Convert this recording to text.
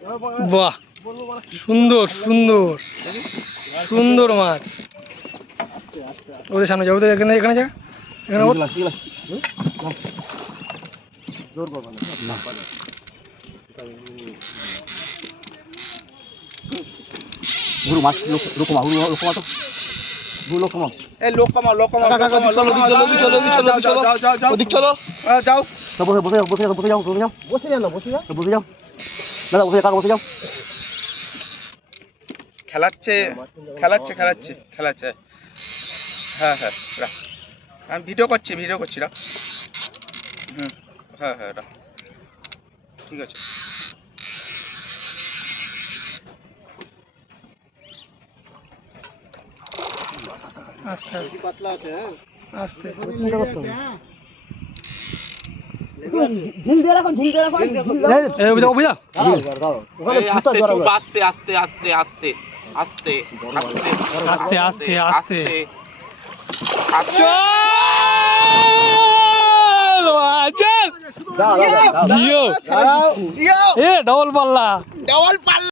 বাহ, সুন্দর সুন্দর সুন্দর মাছ। ওদের সামনে যাবো, এখানে এখানে যা, এখানে ওঠ। গুরু মাছ লোক কমা, তো গুরু লোক কমা, এই লোক কমা, ওদিক চলো, যাও, বসে যাও, দাদা বসে যাও। খেলাচ্ছে, হ্যাঁ হ্যাঁ, রাখ, আমি ভিডিও করছি রাখ। হ্যাঁ রাখ, ঠিক আছে। আস্তে আস্তে পাতলা আছে, হ্যাঁ আস্তে। আস্তে আস্তে আস্তে জিও, এ ডবল পাল্লা।